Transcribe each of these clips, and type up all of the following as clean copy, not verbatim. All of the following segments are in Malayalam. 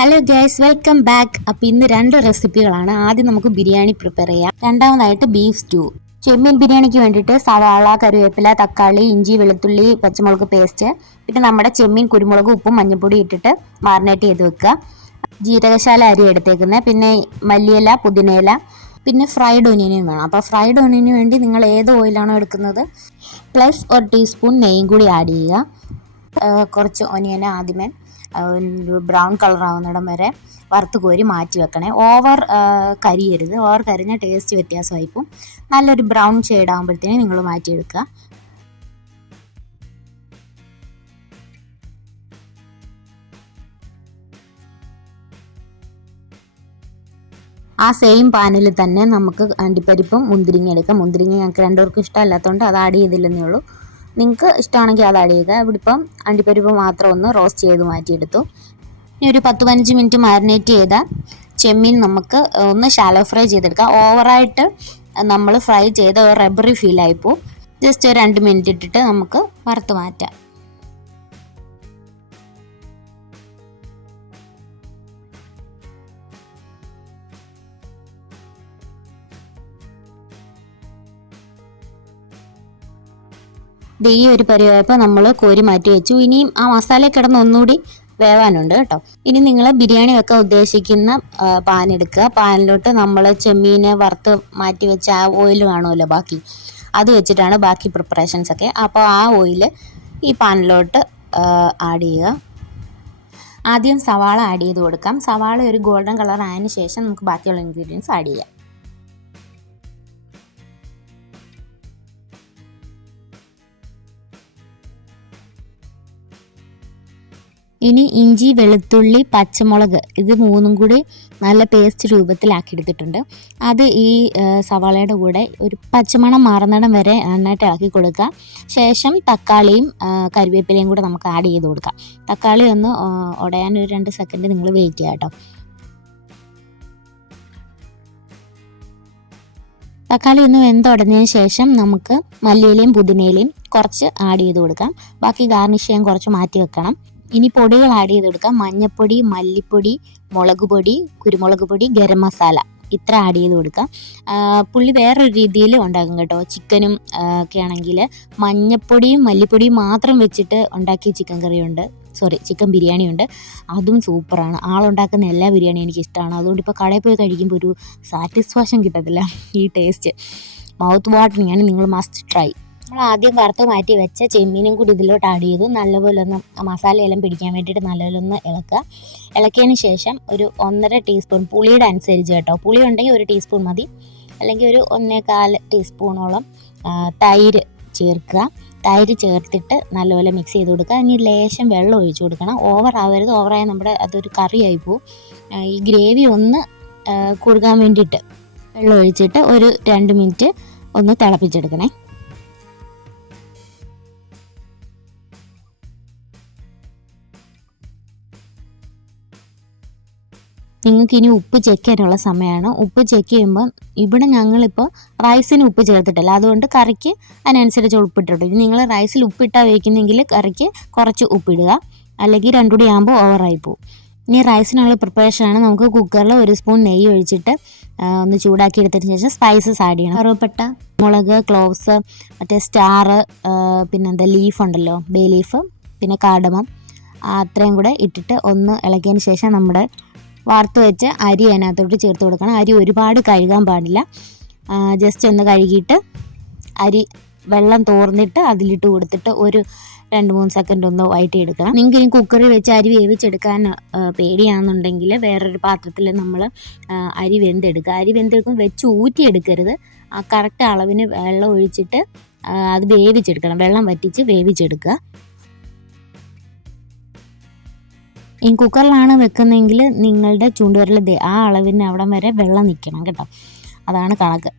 Hello guys, welcome back. അപ്പോൾ ഇന്ന് രണ്ട് റെസിപ്പികളാണ്. ആദ്യം നമുക്ക് ബിരിയാണി പ്രിപ്പയർ ചെയ്യാം. രണ്ടാമതായിട്ട് ബീഫ് സ്റ്റൂ. ചെമ്മീൻ ബിരിയാണിക്ക് വേണ്ടിയിട്ട് സവാള, കറിവേപ്പില, തക്കാളി, ഇഞ്ചി, വെളുത്തുള്ളി, പച്ചമുളക് പേസ്റ്റ്, പിന്നെ നമ്മുടെ ചെമ്മീൻ കുരുമുളക്, ഉപ്പും മഞ്ഞൾപ്പൊടി ഇട്ടിട്ട് മാറിനേറ്റ് ചെയ്ത് വെക്കുക. ജീരകശാല അരി എടുത്തേക്കുന്നത്, പിന്നെ മല്ലിയില, പുതിനയില, പിന്നെ ഫ്രൈഡ് ഒനിയനും വേണം. അപ്പോൾ ഫ്രൈഡ് ഒനിയന് വേണ്ടി നിങ്ങൾ ഏത് ഓയിലാണോ എടുക്കുന്നത് പ്ലസ് 1 ടീസ്പൂൺ നെയ്യും കൂടി ആഡ് ചെയ്യുക. കുറച്ച് ഒനിയൻ ആദ്യമേ ബ്രൗൺ കളർ ആവുന്നിടം വരെ വറുത്ത് കോരി മാറ്റി വെക്കണേ. ഓവർ കരിയരുത്. ഓവർ കരിഞ്ഞ ടേസ്റ്റ് വ്യത്യാസമായിപ്പോൾ. നല്ലൊരു ബ്രൗൺ ഷെയ്ഡ് ആകുമ്പോഴത്തേനും നിങ്ങൾ മാറ്റിയെടുക്കുക. ആ സെയിം പാനിൽ തന്നെ നമുക്ക് അണ്ടിപ്പരിപ്പും മുന്തിരിങ്ങ എടുക്കാം. മുന്തിരിങ്ങ ഞങ്ങൾക്ക് രണ്ടുപേർക്കും ഇഷ്ടമല്ലാത്തതുകൊണ്ട് അത് ആഡ് ചെയ്തില്ലെന്നേ ഉള്ളൂ. നിങ്ങൾക്ക് ഇഷ്ടമാണെങ്കിൽ അത് ആഡ് ചെയ്യുക. ഇവിടെ ഇപ്പം അണ്ടിപ്പരിപ്പ് മാത്രം ഒന്ന് റോസ്റ്റ് ചെയ്ത് മാറ്റിയെടുത്തു. ഇനി ഒരു 10-15 മിനിറ്റ് മാരിനേറ്റ് ചെയ്ത ചെമ്മീൻ നമുക്ക് ഒന്ന് ഷാലോ ഫ്രൈ ചെയ്തെടുക്കാം. ഓവറായിട്ട് നമ്മൾ ഫ്രൈ ചെയ്ത ഒരു റബ്ബറി ഫീലായിപ്പോൾ ജസ്റ്റ് ഒരു 2 മിനിറ്റ് ഇട്ടിട്ട് നമുക്ക് വറുത്ത് മാറ്റാം. ഈ ഒരു പരിവായപ്പോൾ നമ്മൾ കോരി മാറ്റി വെച്ചു. ഇനിയും ആ മസാല കിടന്ന് ഒന്നുകൂടി വേവാനുണ്ട് കേട്ടോ. ഇനി നിങ്ങൾ ബിരിയാണി വെക്കാൻ ഉദ്ദേശിക്കുന്ന പാൻ എടുക്കുക. പാനിലോട്ട് നമ്മൾ ചെമ്മീനെ വറുത്ത് മാറ്റി വെച്ച ആ ഓയിൽ കാണുമല്ലോ ബാക്കി, അത് വെച്ചിട്ടാണ് ബാക്കി പ്രിപ്പറേഷൻസ് ഒക്കെ. അപ്പോൾ ആ ഓയിൽ ഈ പാനിലോട്ട് ആഡ് ചെയ്യുക. ആദ്യം സവാള ആഡ് ചെയ്ത് കൊടുക്കാം. സവാള ഒരു ഗോൾഡൻ കളർ ആയതിനു ശേഷം നമുക്ക് ബാക്കിയുള്ള ഇൻഗ്രീഡിയൻസ് ആഡ് ചെയ്യാം. ഇനി ഇഞ്ചി, വെളുത്തുള്ളി, പച്ചമുളക് ഇത് മൂന്നും കൂടി നല്ല പേസ്റ്റ് രൂപത്തിലാക്കിയെടുത്തിട്ടുണ്ട്. അത് ഈ സവാളയുടെ കൂടെ ഒരു പച്ചമണം മാറുന്നിടം വരെ നന്നായിട്ട് ഇളക്കി കൊടുക്കുക. ശേഷം തക്കാളിയും കറിവേപ്പിലയും കൂടെ നമുക്ക് ആഡ് ചെയ്ത് കൊടുക്കാം. തക്കാളി ഒന്ന് ഉടയാൻ ഒരു 2 സെക്കൻഡ് നിങ്ങൾ വെയിറ്റ് ചെയ്യുക കേട്ടോ. തക്കാളി ഒന്ന് വെന്തുടഞ്ഞതിന് ശേഷം നമുക്ക് മല്ലിയിലയും പുതിനയിലയും കുറച്ച് ആഡ് ചെയ്ത് കൊടുക്കാം. ബാക്കി ഗാർണിഷ് ചെയ്യാൻ കുറച്ച് മാറ്റി വെക്കണം. ഇനി പൊടികൾ ആഡ് ചെയ്ത് കൊടുക്കാം. മഞ്ഞൾപ്പൊടി, മല്ലിപ്പൊടി, മുളക് പൊടി, കുരുമുളക് പൊടി, ഗരം മസാല ഇത്ര ആഡ് ചെയ്ത് കൊടുക്കാം. പുള്ളി വേറൊരു രീതിയിൽ ഉണ്ടാക്കും കേട്ടോ. ചിക്കനും ഒക്കെ ആണെങ്കിൽ മഞ്ഞൾപ്പൊടിയും മല്ലിപ്പൊടിയും മാത്രം വെച്ചിട്ട് ഉണ്ടാക്കിയ ചിക്കൻ ബിരിയാണി ഉണ്ട്. അതും സൂപ്പറാണ്. ആളുണ്ടാക്കുന്ന എല്ലാ ബിരിയാണിയും എനിക്കിഷ്ടമാണ്. അതുകൊണ്ട് ഇപ്പോൾ കടയിൽ പോയി കഴിക്കുമ്പോൾ ഒരു സാറ്റിസ്ഫാക്ഷൻ കിട്ടത്തില്ല. ഈ ടേസ്റ്റ് മൗത്ത് വാട്ടറിങ് ആണ്. നിങ്ങൾ മസ്റ്റ് ട്രൈ. നമ്മൾ ആദ്യം വറുത്ത് മാറ്റി വെച്ച ചെമ്മീനും കൂടി ഇതിലോട്ട് ആഡ് ചെയ്തു. നല്ലപോലെ ഒന്ന് മസാലയെല്ലാം പിടിക്കാൻ വേണ്ടിയിട്ട് നല്ലപോലെ ഒന്ന് ഇളക്കുക. ഇളക്കിയതിന് ശേഷം ഒരു 1.5 ടീസ്പൂൺ പുളിയുടെ അനുസരിച്ച് കേട്ടോ, പുളി ഉണ്ടെങ്കിൽ 1 ടീസ്പൂൺ മതി, അല്ലെങ്കിൽ ഒരു 1.25 ടീസ്പൂണോളം തൈര് ചേർക്കുക. തൈര് ചേർത്തിട്ട് നല്ലപോലെ മിക്സ് ചെയ്ത് കൊടുക്കുക. ഇനി ലേശം വെള്ളം ഒഴിച്ച് കൊടുക്കണം. ഓവർ ആവരുത്. ഓവറായാൽ നമ്മുടെ അതൊരു കറിയായി പോവും. ഈ ഗ്രേവി ഒന്ന് കുറുകാൻ വേണ്ടിയിട്ട് വെള്ളം ഒഴിച്ചിട്ട് ഒരു 2 മിനിറ്റ് ഒന്ന് തിളപ്പിച്ചെടുക്കണേ. നിങ്ങൾക്ക് ഇനി ഉപ്പ് ചെക്ക് ചെയ്യാനുള്ള സമയമാണ്. ഉപ്പ് ചെക്ക് ചെയ്യുമ്പോൾ ഇവിടെ ഞങ്ങളിപ്പോൾ റൈസിന് ഉപ്പ് ചേർത്തിട്ടില്ല, അതുകൊണ്ട് കറിക്ക് അതിനനുസരിച്ച് ഉപ്പിട്ടിട്ടു. ഇനി നിങ്ങൾ റൈസിൽ ഉപ്പിട്ടാൽ വയ്ക്കുന്നെങ്കിൽ കറിക്ക് കുറച്ച് ഉപ്പിടുക, അല്ലെങ്കിൽ രണ്ടും കൂടി ആകുമ്പോൾ ഓവറായി പോകും. ഇനി റൈസിനുള്ള പ്രിപ്പറേഷനാണ്. നമുക്ക് കുക്കറിൽ 1 സ്പൂൺ നെയ്യ് ഒഴിച്ചിട്ട് ഒന്ന് ചൂടാക്കി എടുത്തതിന് ശേഷം സ്പൈസസ് ആഡ് ചെയ്യണം. കറുവപ്പട്ട, മുളക്, ക്ലോവ്സ്, മറ്റേ സ്റ്റാർ, പിന്നെന്താ ലീഫ് ഉണ്ടല്ലോ, ബേ ലീഫ്, പിന്നെ കാർഡമം, അത്രയും കൂടെ ഇട്ടിട്ട് ഒന്ന് ഇളക്കിയതിന് ശേഷം നമ്മുടെ വറുത്ത് വെച്ച് അരി അതിനകത്തോട്ട് ചേർത്ത് കൊടുക്കണം. അരി ഒരുപാട് കഴുകാൻ പാടില്ല. ജസ്റ്റ് ഒന്ന് കഴുകിയിട്ട് അരി വെള്ളം തോർന്നിട്ട് അതിലിട്ട് കൊടുത്തിട്ട് ഒരു 2-3 സെക്കൻഡ് ഒന്ന് വഴറ്റിയെടുക്കണം. നിങ്ങൾക്ക് ഇനി കുക്കറിൽ വെച്ച് അരി വേവിച്ചെടുക്കാൻ പേടിയാണെന്നുണ്ടെങ്കിൽ വേറൊരു പാത്രത്തിൽ നമ്മൾ അരി വെന്തെടുക്കുക. അരി വെന്തെടുക്കുമ്പോൾ വെച്ച് ഊറ്റിയെടുക്കരുത്. ആ കറക്റ്റ് അളവിന് വെള്ളം ഒഴിച്ചിട്ട് അത് വേവിച്ചെടുക്കണം. വെള്ളം വറ്റിച്ച് വേവിച്ചെടുക്കുക. ഈ കുക്കറിലാണ് വെക്കുന്നതെങ്കിൽ നിങ്ങളുടെ ചൂണ്ടുവിരൽ ആ അളവിന് അവിടം വരെ വെള്ളം നിൽക്കണം കേട്ടോ. അതാണ് കണക്ക്.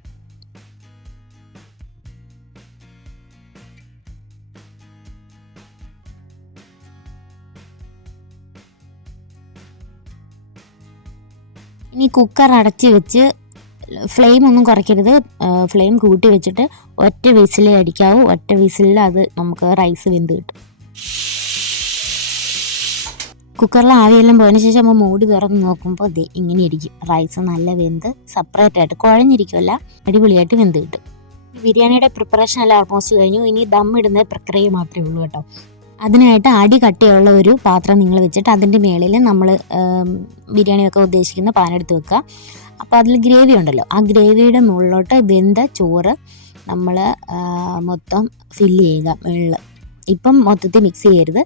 ഇനി കുക്കർ അടച്ച് വെച്ച് ഫ്ലെയിം ഒന്നും കുറയ്ക്കരുത്. ഫ്ലെയിം കൂട്ടി വെച്ചിട്ട് ഒറ്റ വിസിലേ അടിക്കാവൂ. ഒറ്റ വിസിലിൽ അത് നമുക്ക് റൈസ് വെന്ത് കിട്ടും. കുക്കറിൽ ആവിയെല്ലാം പോയതിന് ശേഷം നമ്മൾ മൂടി തുറന്ന് നോക്കുമ്പോൾ ദേ ഇങ്ങനെ ഇരിക്കും. റൈസ് നല്ല വെന്ത് സെപ്പറേറ്റ് ആയിട്ട് കുഴഞ്ഞിരിക്കുമല്ല, അടിപൊളിയായിട്ട് വെന്ത് കിട്ടും. ബിരിയാണിയുടെ പ്രിപ്പറേഷൻ എല്ലാം ഓൾമോസ്റ്റ് കഴിഞ്ഞു. ഇനി ദം ഇടുന്ന പ്രക്രിയ മാത്രമേ ഉള്ളൂ കേട്ടോ. അതിനായിട്ട് അടി കട്ടിയുള്ള ഒരു പാത്രം നിങ്ങൾ വെച്ചിട്ട് അതിൻ്റെ മേളിൽ നമ്മൾ ബിരിയാണി വെക്കാൻ ഉദ്ദേശിക്കുന്ന പാനെടുത്ത് വെക്കുക. അപ്പോൾ അതിൽ ഗ്രേവി ഉണ്ടല്ലോ, ആ ഗ്രേവിയുടെ മുകളിലോട്ട് വെന്ത ചോറ് നമ്മൾ മൊത്തം ഫില്ല് ചെയ്യുക മുകളിൽ. ഇപ്പം മൊത്തത്തിൽ മിക്സ് ചെയ്യരുത്.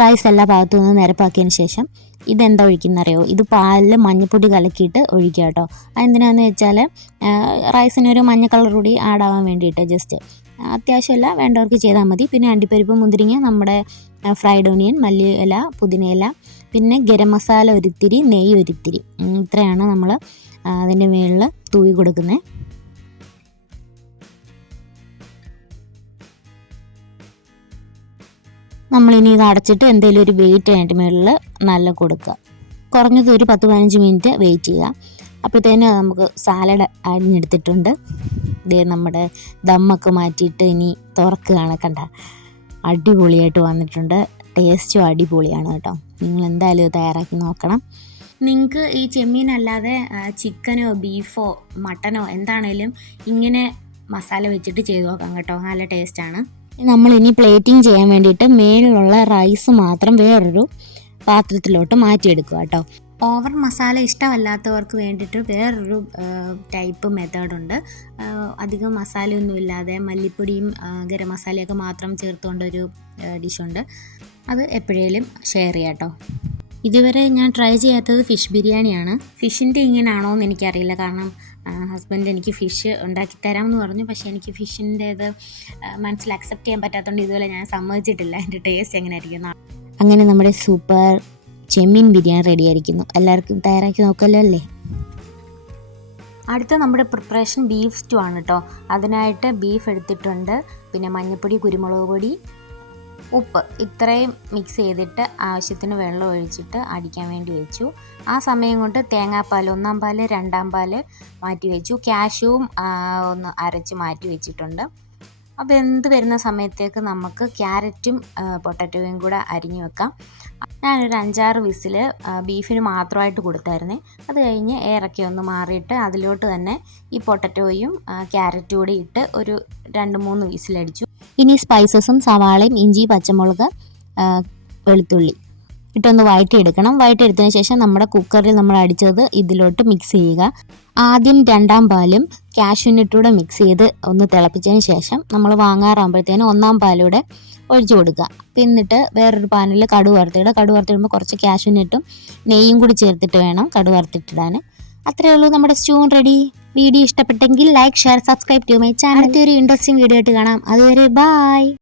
റൈസ് എല്ലാ ഭാഗത്തു നിന്ന് നിരപ്പാക്കിയതിന് ശേഷം ഇതെന്താ ഒഴിക്കുന്നറിയോ, ഇത് പാലിൽ മഞ്ഞൾപ്പൊടി കലക്കിയിട്ട് ഒഴിക്കുക കേട്ടോ. അതെന്തിനാന്ന് വെച്ചാൽ റൈസിനൊരു മഞ്ഞ കളർ കൂടി ആഡാവാൻ വേണ്ടിയിട്ട്, ജസ്റ്റ് അത്യാവശ്യമില്ല, വേണ്ടവർക്ക് ചെയ്താൽ മതി. പിന്നെ അണ്ടിപ്പരിപ്പ്, മുന്തിരിങ്ങ, നമ്മുടെ ഫ്രൈഡ് ഓണിയൻ, മല്ലിയില, പുതിനയില, പിന്നെ ഗരം മസാല ഒരിത്തിരി, നെയ്യ് ഒരിത്തിരി, ഇത്രയാണ് നമ്മൾ അതിൻ്റെ മുകളിൽ തൂവി കൊടുക്കുന്നത്. നമ്മളിനി ഇത് അടച്ചിട്ട് എന്തെങ്കിലും ഒരു വെയിറ്റ് അതിൻ്റെ മുകളിൽ നല്ല കൊടുക്കുക. കുറഞ്ഞത് ഒരു 10-15 മിനിറ്റ് വെയിറ്റ് ചെയ്യുക. അപ്പോഴത്തേന് നമുക്ക് സാലഡ് അരിഞ്ഞെടുത്തിട്ടുണ്ട്. ഇതേ നമ്മുടെ ദമ്മൊക്കെ മാറ്റിയിട്ട് ഇനി തുറക്കുകയാണ്. കണ്ട, അടിപൊളിയായിട്ട് വന്നിട്ടുണ്ട്. ടേസ്റ്റും അടിപൊളിയാണ് കേട്ടോ. നിങ്ങൾ എന്തായാലും ഇത് തയ്യാറാക്കി നോക്കണം. നിങ്ങൾക്ക് ഈ ചെമ്മീൻ അല്ലാതെ ചിക്കനോ ബീഫോ മട്ടനോ എന്താണേലും ഇങ്ങനെ മസാല വെച്ചിട്ട് ചെയ്ത് നോക്കാം കേട്ടോ. നല്ല ടേസ്റ്റാണ്. നമ്മളിനി പ്ലേറ്റിംഗ് ചെയ്യാൻ വേണ്ടിയിട്ട് മേളിലുള്ള റൈസ് മാത്രം വേറൊരു പാത്രത്തിലോട്ട് മാറ്റിയെടുക്കുക കേട്ടോ. ഓവർ മസാല ഇഷ്ടമല്ലാത്തവർക്ക് വേണ്ടിയിട്ട് വേറൊരു ടൈപ്പ് മെത്തേഡുണ്ട്. അധികം മസാലയൊന്നും ഇല്ലാതെ മല്ലിപ്പൊടിയും ഗരം മസാലയൊക്കെ മാത്രം ചേർത്തുകൊണ്ടൊരു ഡിഷുണ്ട്. അത് എപ്പോഴേലും ഷെയർ ചെയ്യാം കേട്ടോ. ഇതുവരെ ഞാൻ ട്രൈ ചെയ്യാത്തത് ഫിഷ് ബിരിയാണിയാണ്. ഫിഷിൻ്റെ ഇങ്ങനെയാണോ എന്ന് എനിക്കറിയില്ല. കാരണം ഹസ്ബൻഡ് എനിക്ക് ഫിഷ് ഉണ്ടാക്കി തരാമെന്ന് പറഞ്ഞു. പക്ഷേ എനിക്ക് ഫിഷിൻ്റേത് മനസ്സിൽ അക്സെപ്റ്റ് ചെയ്യാൻ പറ്റാത്തതുകൊണ്ട് ഇതുപോലെ ഞാൻ സമ്മതിച്ചിട്ടില്ല എൻ്റെ ടേസ്റ്റ് എങ്ങനെ ആയിരിക്കും. അങ്ങനെ നമ്മുടെ സൂപ്പർ ചെമ്മീൻ ബിരിയാണി റെഡി ആയിരിക്കുന്നു. എല്ലാവർക്കും തയ്യാറാക്കി നോക്കല്ലോ അല്ലേ. അടുത്ത നമ്മുടെ പ്രിപ്പറേഷൻ ബീഫ് സ്റ്റൂ ആണ് കേട്ടോ. അതിനായിട്ട് ബീഫ് എടുത്തിട്ടുണ്ട്. പിന്നെ മഞ്ഞൾപ്പൊടി, കുരുമുളക് പൊടി, ഉപ്പ്, ഇത്രയും മിക്സ് ചെയ്തിട്ട് ആവശ്യത്തിന് വെള്ളം ഒഴിച്ചിട്ട് അടിക്കാൻ വേണ്ടി വെച്ചു. ആ സമയം കൊണ്ട് തേങ്ങാപ്പാൽ 1-ാം പാൽ 2-ാം പാൽ മാറ്റി വെച്ചു. കാഷ്യൂവും ഒന്ന് അരച്ച് മാറ്റി വെച്ചിട്ടുണ്ട്. അപ്പോൾ വെന്ത് വരുന്ന സമയത്തേക്ക് നമുക്ക് ക്യാരറ്റും പൊട്ടറ്റോയും കൂടെ അരിഞ്ഞു വെക്കാം. ഞാനൊരു 5-6 വിസിൽ ബീഫിന് മാത്രമായിട്ട് കൊടുത്തായിരുന്നേ. അത് കഴിഞ്ഞ് എയറൊക്കെ ഒന്ന് മാറിയിട്ട് അതിലോട്ട് തന്നെ ഈ പൊട്ടറ്റോയും ക്യാരറ്റും കൂടി ഇട്ട് ഒരു 2-3 വിസിലടിച്ചു. ഇനി സ്പൈസസും സവാളയും, ഇഞ്ചി, പച്ചമുളക്, വെളുത്തുള്ളി ഇട്ടൊന്ന് വഴറ്റിയെടുക്കണം. വഴറ്റിയെടുത്തതിന് ശേഷം നമ്മുടെ കുക്കറിൽ നമ്മൾ അടിച്ചത് ഇതിലോട്ട് മിക്സ് ചെയ്യുക. ആദ്യം 2-ാം പാലും കാഷ്യൂനട്ടൂടെ മിക്സ് ചെയ്ത് ഒന്ന് തിളപ്പിച്ചതിന് ശേഷം നമ്മൾ വാങ്ങാറാകുമ്പോഴത്തേനും 1-ാം പാലൂടെ ഒഴിച്ചു കൊടുക്കുക. എന്നിട്ട് വേറൊരു പാനിൽ കടുക് വറുത്തിടുക. കടുക് വറുത്തിടുമ്പോൾ കുറച്ച് കാഷ്യൂനട്ടും നെയ്യും കൂടി ചേർത്തിട്ട് വേണം കടുക് വറുത്തിട്ടിടാൻ. അത്രയേ ഉള്ളൂ, നമ്മുടെ സ്റ്റൂ റെഡി. വീഡിയോ ഇഷ്ടപ്പെട്ടെങ്കിൽ like, share, subscribe to my channel. അടുത്തൊരു ഇൻട്രസ്റ്റിംഗ് വീഡിയോ ആയിട്ട് കാണാം. അതുവരെ ബൈ.